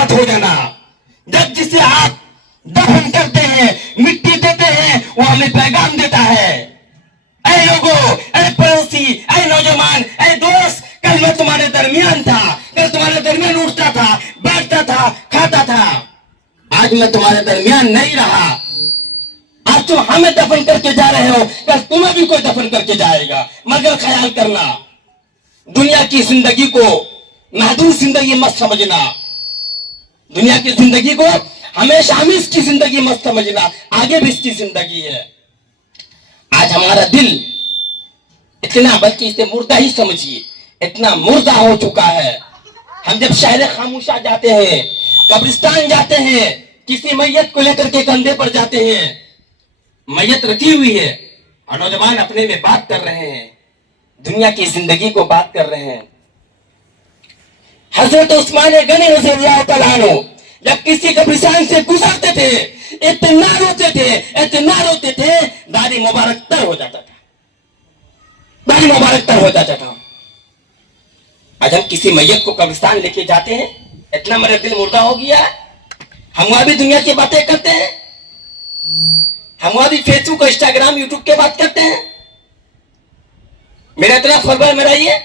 मत हो जाना। जब जिसे आप दफन करते हैं, मिट्टी देते हैं, वो हमें पैगाम देता है, ऐ लोगों, ऐ पड़ोसी, ऐ नौजवान, ऐ दोस्त, कल मैं तुम्हारे दरमियान था, कल तुम्हारे दरमियान उठता था, बैठता था, खाता था, आज मैं तुम्हारे दरमियान नहीं रहा। आज तो हमें दफन करके जा रहे हो, कल तुम्हें भी कोई दफन करके जाएगा। मगर ख्याल करना, दुनिया की जिंदगी को महदूद जिंदगी मत समझना, दुनिया की जिंदगी को हमेशा हम इसकी जिंदगी मत समझना, आगे भी इसकी जिंदगी है। आज हमारा दिल इतना, बल्कि इसे मुर्दा ही समझिए, इतना मुर्दा हो चुका है। हम जब शहर खामोशा जाते हैं, कब्रिस्तान जाते हैं, किसी मैयत को लेकर के कंधे पर जाते हैं, मैयत रखी हुई है और नौजवान अपने में बात कर रहे हैं, दुनिया की जिंदगी को बात कर रहे हैं। हजरत उस्मान गनी रज़ियल्लाहु तआला अन्हु जब किसी कब्रिस्तान से गुजरते थे, इतना रोते थे, दाढ़ी मुबारक तर हो जाता था, दाढ़ी मुबारक तर हो जाता था। आज हम किसी मैयत को कब्रिस्तान लेके जाते हैं, इतना मेरा दिल मुर्दा हो गया है। हम वहां भी दुनिया की बातें करते हैं, हम वहां भी फेसबुक, इंस्टाग्राम, यूट्यूब के बात करते हैं। मेरा इतना फरमान मेरा ये,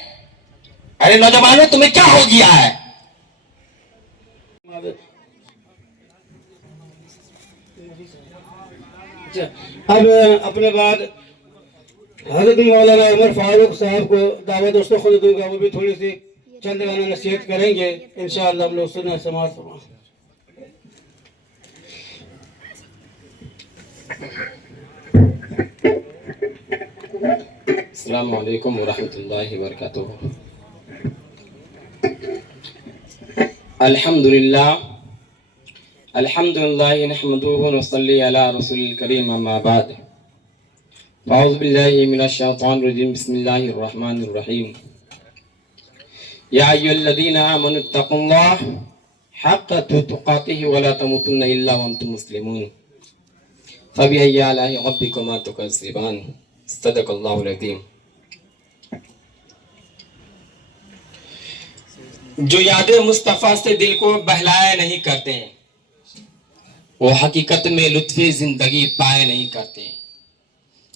अरे नौजवानों तुम्हें क्या हो गया है? अब अपने बाद हजरत मौलाना उमर फारूक साहब को दावत दोस्तों खुद दूंगा, वो भी थोड़ी सी चंद गाना नसीहत करेंगे, इंशाअल्लाह हम लोग सुनना समाज फरमा। अस्सलामु अलैकुम वरहमतुल्लाहि वबरकातुहू। अल्हम्दुलिल्लाह नहमदुहु व नसल्ली अला रसूलिल करीम, अम्मा बाद। अऊज़ु बिल्लाहि मिनश शैतानिर रजीम, बिस्मिल्लाहिर रहमानिर रहीम। या अय्युहल्लज़ीना आमनुत्तक़ुल्लाह हक़्क़ तुक़ातिहि व ला तमूतुन्ना इल्ला व अंतुम मुस्लिमून। फ़बिअय्यि आलाइ रब्बिकुमा तुकज़्ज़िबान। सदक़ल्लाहुल अज़ीम। जो यादें मुस्तफा से दिल को बहलाया नहीं करते हैं, वो हकीकत में लुत्फ़े जिंदगी पाए नहीं करते हैं।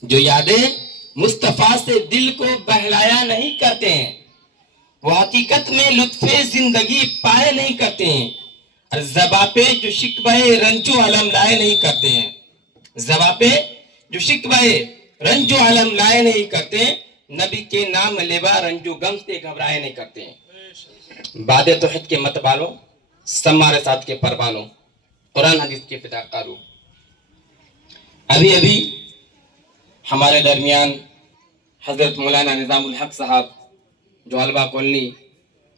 जो यादें मुस्तफा से दिल को बहलाया नहीं करते हैं, वो हकीकत में लुत्फ़े जिंदगी पाए नहीं करते हैं। और ज़बां पे जो शिकवे रंजो अलम लाए नहीं करते हैं, ज़बां पे जो शिकवे रंजो अलम लाए नहीं करते, नबी के नाम लेवा रंजो गम से घबराए नहीं करते हैं। बादे तौहीद के मतबालों, समारे साथ के परवालों, कुरान हदीस के फिदाकारों, अभी अभी हमारे दरमियान हजरत मौलाना निज़ामुल हक साहब जो अलबा कॉलोनी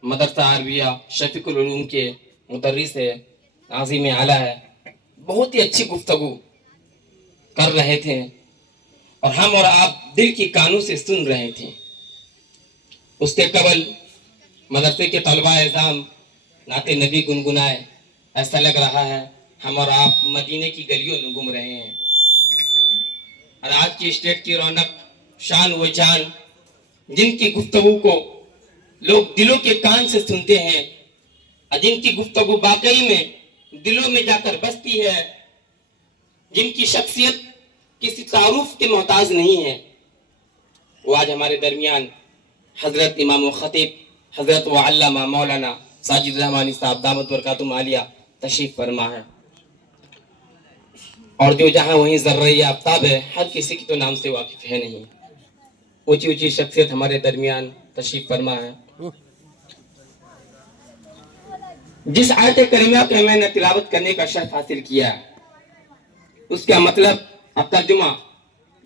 मदरसा अरबिया शफीकुल उलूम के मुदर्रिस है, आज़ीम आला है, बहुत ही अच्छी गुफ्तगू कर रहे थे और हम और आप दिल की कानों से सुन रहे थे। उसके कबल मदरसे के तलबा एज़ाम नाते नबी गुनगुनाए, ऐसा लग रहा है हम और आप मदीने की गलियों में घूम रहे हैं। और आज की स्टेट की रौनक, शान व जान, जिनकी गुफ्तगू को लोग दिलों के कान से सुनते हैं और जिनकी गुफ्तगू वाकई में दिलों में जाकर बसती है, जिनकी शख्सियत किसी तारुफ के मोहताज नहीं है, वो आज हमारे दरमियान हजरत इमाम व खतीब हजरत व अल्लामा मौलाना साजिद रहमानी साहब दामत बरकातुहुम आलिया तशरीफ फरमा है। और जो जहाँ वहीं ज़र्रा आफ्ताब है, हर किसी की तो नाम से वाकिफ है नहीं। ऊंची ऊंची शख्सियत हमारे दरमियान तशरीफ फरमा है। जिस आयत करीमा के मैंने तिलावत करने का शर्फ हासिल किया, उसका मतलब अब तर्जुमा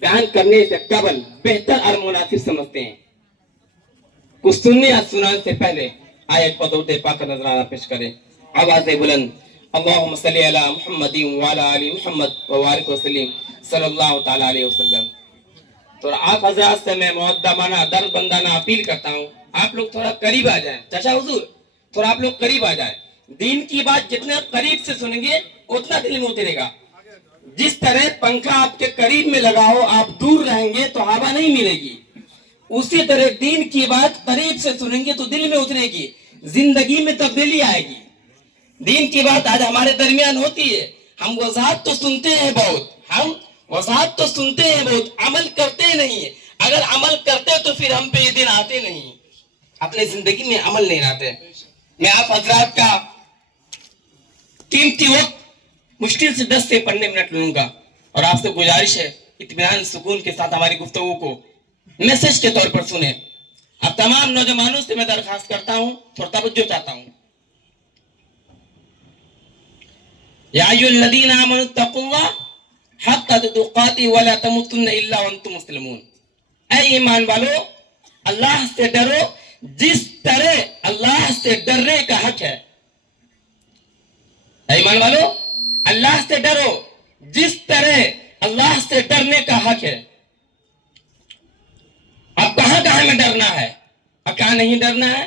बयान करने से कबल बेहतर और मुनासिब समझते हैं। कुछ सुनने या सुनाने से पहले आयत पर दरूद पाक का नजराना पेश करें। आवाज़ बुलंद, अल्लाहुम्मा सल्ली अला मुहम्मदिन व अला आलि मुहम्मद व बारिक व सल्लिम सल्लल्लाहु तआला अलैहि वसल्लम। तो आप हज़रात से मैं मुअद्दबाना दर्द बंदाना अपील करता हूँ, आप लोग थोड़ा करीब आ जाएं। चाचा हुजूर, थोड़ा आप लोग करीब आ जाएं। दीन की बात जितना करीब से सुनेंगे उतना दिल में उतरेगा। जिस तरह पंखा आपके करीब में लगा हो, आप दूर रहेंगे तो हवा नहीं मिलेगी, उसी तरह दीन की बात करीब से सुनेंगे तो दिल में उतरेगी, जिंदगी में तब्दीली आएगी। دین کی بات آج ہمارے درمیان ہوتی ہے. ہم وضاحت تو سنتے ہیں بہت, عمل کرتے نہیں ہیں. اگر عمل کرتے تو پھر ہم پہ یہ دن آتے نہیں, اپنے زندگی میں عمل نہیں لاتے. میں آپ حضرات کا قیمتی وقت مشکل سے 10 سے 15 منٹ لوں گا, اور آپ سے گزارش ہے اطمینان سکون کے ساتھ ہماری گفتگو کو میسج کے طور پر سنیں. اب تمام نوجوانوں سے میں درخواست کرتا ہوں, تھوڑا توجہ چاہتا ہوں. یا ایھا الذین آمنوا اتقوا اللہ حق تقاته ولا تموتن الا وانتم مسلمون. اے ایمان والو, اللہ سے ڈرو جس طرح اللہ سے ڈرنے کا حق ہے. اے ایمان والو, اللہ سے ڈرو جس طرح اللہ سے ڈرنے کا حق ہے. اب کہاں کہاں میں ڈرنا ہے اور کہاں نہیں ڈرنا ہے؟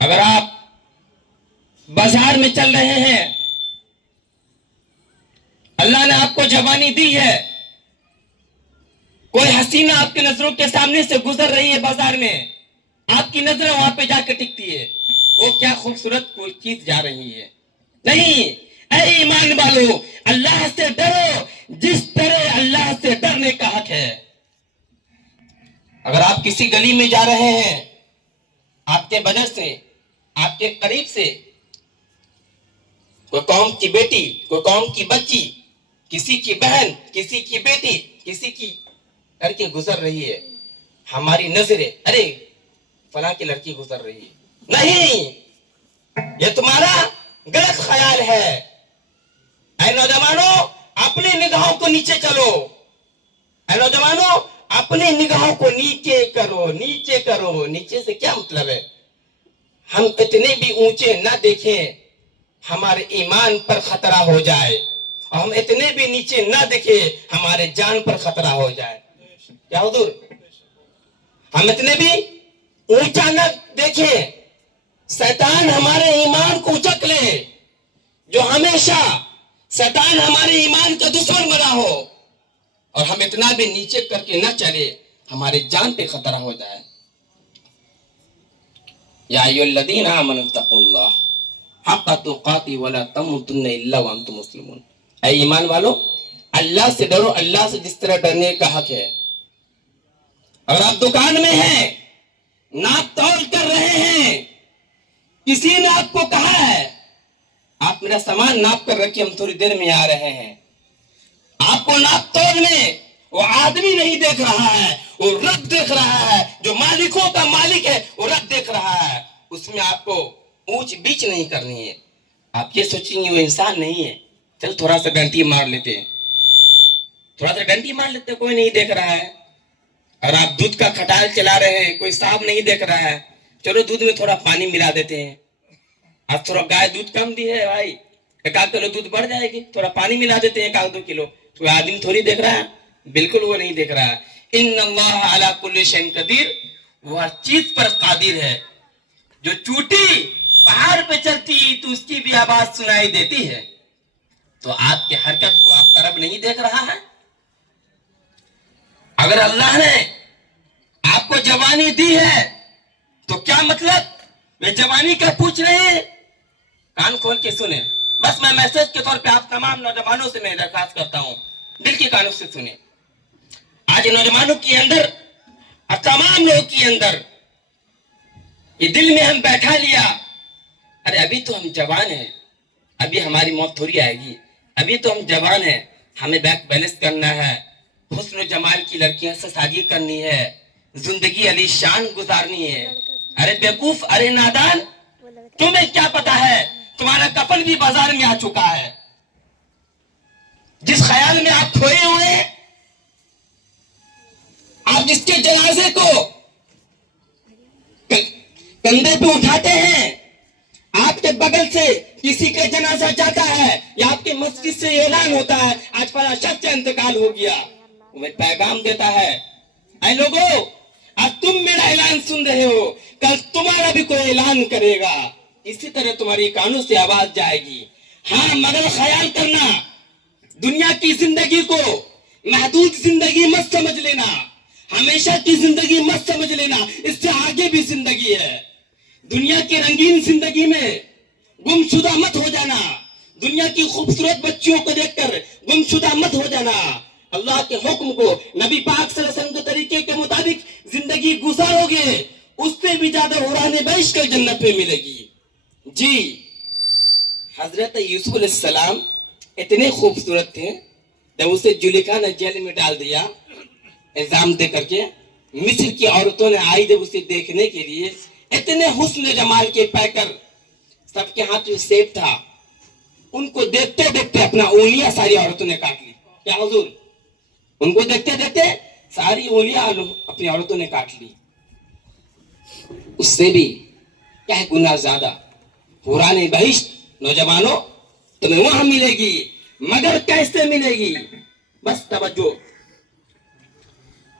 اگر آپ بازار میں چل رہے ہیں, اللہ نے آپ کو جوانی دی ہے, کوئی حسینہ آپ کی نظروں کے سامنے سے گزر رہی ہے بازار میں, آپ کی نظر وہاں پہ جا کے ٹکتی ہے, وہ کیا خوبصورت کوئی چیز جا رہی ہے. نہیں, اے ایمان والو, اللہ سے ڈرو جس طرح اللہ سے ڈرنے کا حق ہے. اگر آپ کسی گلی میں جا رہے ہیں, آپ کے بغل سے, آپ کے قریب سے کوئی قوم کی بیٹی, کوئی قوم کی بچی, کسی کی بہن, کسی کی بیٹی, کسی کی لڑکی گزر رہی ہے, ہماری نظریں ارے فلاں کی لڑکی گزر رہی ہے, نہیں, یہ تمہارا غلط خیال ہے. اے نوجوانوں, اپنی نگاہوں کو نیچے چلو. اے نوجوانوں, اپنی نگاہوں کو نیچے کرو, نیچے کرو. نیچے سے کیا مطلب ہے؟ ہم اتنے بھی اونچے نہ دیکھیں ہمارے ایمان پر خطرہ ہو جائے, اور ہم اتنے بھی نیچے نہ دیکھیں ہمارے جان پر خطرہ ہو جائے. کیا حضور؟ ہم اتنے بھی اونچا نہ دیکھیں, شیطان ہمارے ایمان کو اچک لے, جو ہمیشہ شیطان ہمارے ایمان کا دشمن بنا ہو, اور ہم اتنا بھی نیچے کر کے نہ چلے ہمارے جان پہ خطرہ ہو جائے. یا ایھا الذین آمنوا اتقوا اللہ حق تقاته ولا تموتن الا وانتم مسلمون. اے ایمان والو, اللہ سے ڈرو, اللہ سے جس طرح ڈرنے کا حق ہے. اگر آپ دکان میں ہیں, ناپ تول کر رہے ہیں, کسی نے آپ کو کہا ہے آپ میرا سامان ناپ کر رکھیں, ہم تھوڑی دیر میں آ رہے ہیں, آپ کو ناپ تول میں وہ آدمی نہیں دیکھ رہا ہے, وہ رب دیکھ رہا ہے, جو مالکوں کا مالک ہے وہ رب دیکھ رہا ہے. اس میں آپ کو اونچ بیچ نہیں کرنی ہے. آپ یہ سوچیں گے وہ انسان نہیں ہے, چل تھوڑا سا ڈنڈی مار لیتے ہیں, تھوڑا سا ڈنڈی مار لیتے, کوئی نہیں دیکھ رہا ہے. اور آپ دودھ کا کھٹال چلا رہے ہیں, کوئی صاحب نہیں دیکھ رہا ہے, چلو دودھ میں تھوڑا پانی ملا دیتے ہیں. آج تھوڑا گائے دودھ کم دی ہے بھائی, 1 کلو دودھ بڑھ جائے گی, تھوڑا پانی ملا دیتے ہیں 1-2 کلو. کوئی آدمی تھوڑی دیکھ رہا ہے, بالکل وہ نہیں دیکھ رہا ہے. ان اللہ علی کل شیء قدیر, وہ ہر چیز پر قادر ہے. جو چوٹی پہاڑ پہ چلتی تو اس کی بھی آواز سنائی دیتی ہے, تو آپ کی حرکت کو آپ کا رب نہیں دیکھ رہا ہے؟ اگر اللہ نے آپ کو جوانی دی ہے تو کیا مطلب؟ میں جوانی کا پوچھ رہے ہیں, کان کھول کے سنیں. بس میں میسج کے طور پہ آپ تمام نوجوانوں سے میں درخواست کرتا ہوں, دل کے کانوں سے سنیں. آج نوجوانوں کے اندر اور تمام لوگوں کے اندر یہ دل میں ہم بیٹھا لیا, ارے ابھی تو ہم جوان ہیں, ابھی ہماری موت تھوڑی آئے گی, ابھی تو ہم جوان ہیں, ہمیں بیک بیلنس کرنا ہے, حسن و جمال کی لڑکیوں سے شادی کرنی ہے, زندگی علی شان گزارنی ہے. ارے بیوقوف, ارے نادان, تمہیں کیا پتا ہے تمہارا کفن بھی بازار میں آ چکا ہے. جس خیال میں آپ کھوئے ہوئے ہیں, آپ جس کے جنازے کو کندھے پہ اٹھاتے ہیں, آپ کے بغل سے کسی کا جنازہ جاتا ہے یا آپ کے مسجد سے اعلان ہوتا ہے آج فلاں شخص کا انتقال ہو گیا, وہ پیغام دیتا ہے, اے لوگوں آج تم میرا اعلان سن رہے ہو, کل تمہارا بھی کوئی اعلان کرے گا, اسی طرح تمہاری کانوں سے آواز جائے گی. ہاں مگر خیال کرنا, دنیا کی زندگی کو محدود زندگی مت سمجھ لینا, ہمیشہ کی زندگی مت سمجھ لینا, اس سے آگے بھی زندگی ہے. دنیا کی رنگین زندگی میں गुमशुदा मत हो जाना, दुनिया की खूबसूरत बच्चियों को देखकर गुमशुदा मत हो जाना। अल्लाह के हुक्म को, नबी पाक सल्लल्लाहु अलैहि वसल्लम के तरीके के मुताबिक जिंदगी गुजारोगे, उससे भी ज्यादा हुराने बहिश्त कल जन्नत में मिलेगी। जी, हजरत यूसुफ अलैहिस्सलाम इतने खूबसूरत थे, जब उसे जुलेखा ने जेल में डाल दिया इल्जाम दे करके, मिस्र की औरतों ने आई जब उसे देखने के लिए, इतने हुस्न जमाल के पैकर, सबके हाथ में सेब था, उनको देखते देखते अपना उंगलियां सारी औरतों ने काट ली। क्या हुजूर, उनको देखते देखते सारी उंगलियां अपनी औरतों ने काट ली। उससे भी क्या है गुनाह ज्यादा। हुराने बहिश्त नौजवानों तुम्हें वहां मिलेगी, मगर कैसे मिलेगी? बस तवज्जो,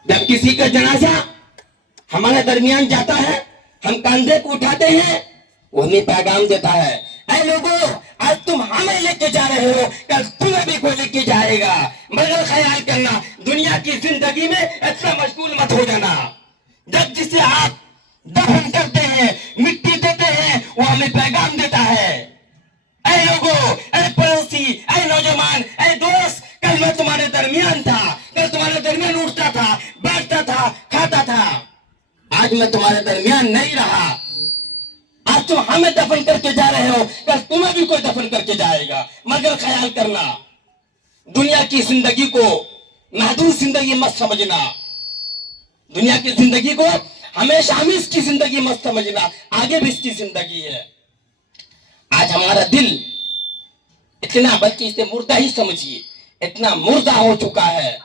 जब किसी का जनाजा हमारे दरमियान जाता है, हम कंधे को उठाते हैं, वो हमें पैगाम देता है, ऐ लोगों, आज तुम हमें लेके जा रहे हो, कल तुम्हें भी कोई लेके जाएगा। मगर ख्याल करना, दुनिया की जिंदगी में इतना मशगूल मत हो जाना। जब जिसे आप दफन करते हैं, मिट्टी देते हैं, वो हमें पैगाम देता है, ऐ लोगों, ऐ पड़ोसी, ऐ नौजवान, ऐ दोस्त, कल मैं तुम्हारे दरमियान था, कल तुम्हारे दरमियान उठता था, बैठता था, खाता था, आज मैं तुम्हारे दरमियान नहीं रहा। आज तुम हमें दफन करके जा रहे हो, कल तुम्हें भी कोई दफन करके जाएगा। मगर ख्याल करना, दुनिया की जिंदगी को महदूद जिंदगी मत समझना, दुनिया की जिंदगी को हमेशा हम इसकी जिंदगी मत समझना, आगे भी इसकी जिंदगी है। आज हमारा दिल इतना, बल्कि इसे मुर्दा ही समझिए, इतना मुर्दा हो चुका है।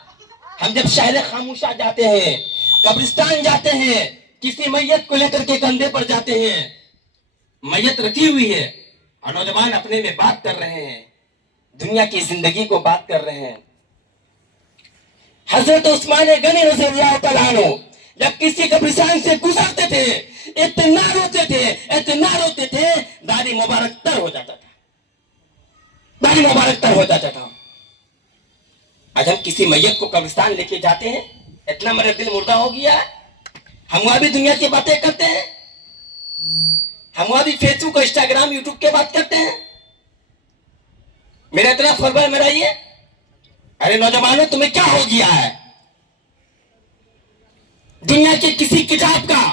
हम जब शहर खामोशा जाते हैं, कब्रिस्तान जाते हैं, किसी मैयत को लेकर के कंधे पर जाते हैं, मैयत रखी हुई है और नौजवान अपने में बात कर रहे हैं, दुनिया की जिंदगी को बात कर रहे हैं। हजरत उस्मान गनी रज़ियल्लाहु तआला अन्हु जब किसी कब्रिस्तान से गुजरते थे, इतना रोते थे, इतना रोते थे, दाढ़ी मुबारक तर हो जाता था, दाढ़ी मुबारक तर हो जाता था। आज हम किसी मैयत को कब्रिस्तान लेके जाते हैं, इतना मेरा दिल मुर्दा हो गया है। हम वहां भी दुनिया की बातें करते हैं, हम वहां भी फेसबुक, इंस्टाग्राम, यूट्यूब के बात करते हैं। मेरा इतना फरमान मेरा ये, अरे नौजवानों, तुम्हें क्या हो गया है? दुनिया के किसी किताब का,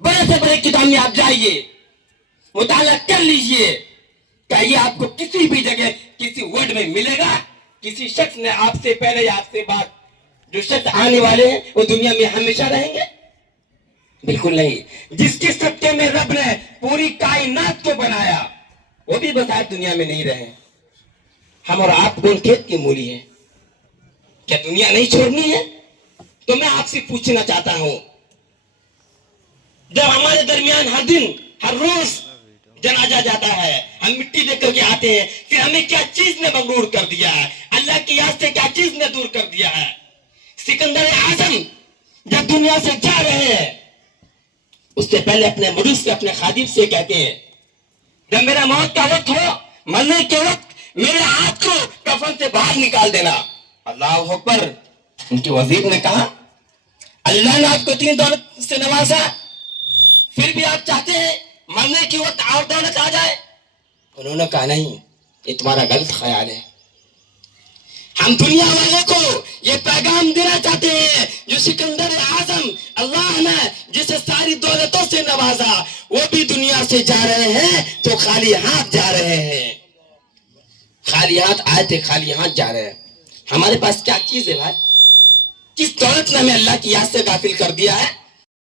बड़े से बड़े किताब में आप जाइए, मुताला कर लीजिए, क्या ये आपको किसी भी जगह किसी वर्ड में मिलेगा? किसी शख्स ने आपसे पहले या आपसे बाद जो शख्स आने वाले हैं वो दुनिया में हमेशा रहेंगे? बिल्कुल नहीं। जिसके सत्य में रब ने पूरी कायनात को बनाया, वो भी बस आज दुनिया में नहीं रहे। हम और आप कौन खेत की मूली है? क्या दुनिया नहीं छोड़नी है? तो मैं आपसे पूछना चाहता हूं, जब हमारे दरमियान हर दिन, हर रोज जनाजा जाता है, हम मिट्टी देकर के आते हैं, फिर हमें क्या चीज ने मगरूर कर दिया है? अल्लाह की याद से क्या चीज ने दूर कर दिया है? सिकंदर आजम जब दुनिया से जा रहे हैं, उससे पहले अपने मुरीद से, अपने खादिम से कहते हैं, जब मेरा मौत का वक्त हो, मरने के वक्त मेरे हाथ को कफन से बाहर निकाल देना। अल्लाह अकबर। उनके वजीर ने कहा, अल्लाह ने आपको इतनी दौलत से नवाजा, फिर भी आप चाहते हैं मरने के वक्त और दौलत आ जाए? उन्होंने कहा, नहीं, ये तुम्हारा गलत ख्याल है। हम दुनिया वालों को ये पैगाम देना चाहते हैं, जो सिकंदर आजम अल्लाह ने जिसे सारी दौलतों से नवाजा, वो भी दुनिया से जा रहे हैं तो खाली हाथ जा रहे हैं। खाली हाथ आए थे, खाली हाथ जा रहे हैं। हमारे पास क्या चीज है भाई? किस दौलत ने हमें अल्लाह की याद से गाफिल कर दिया है?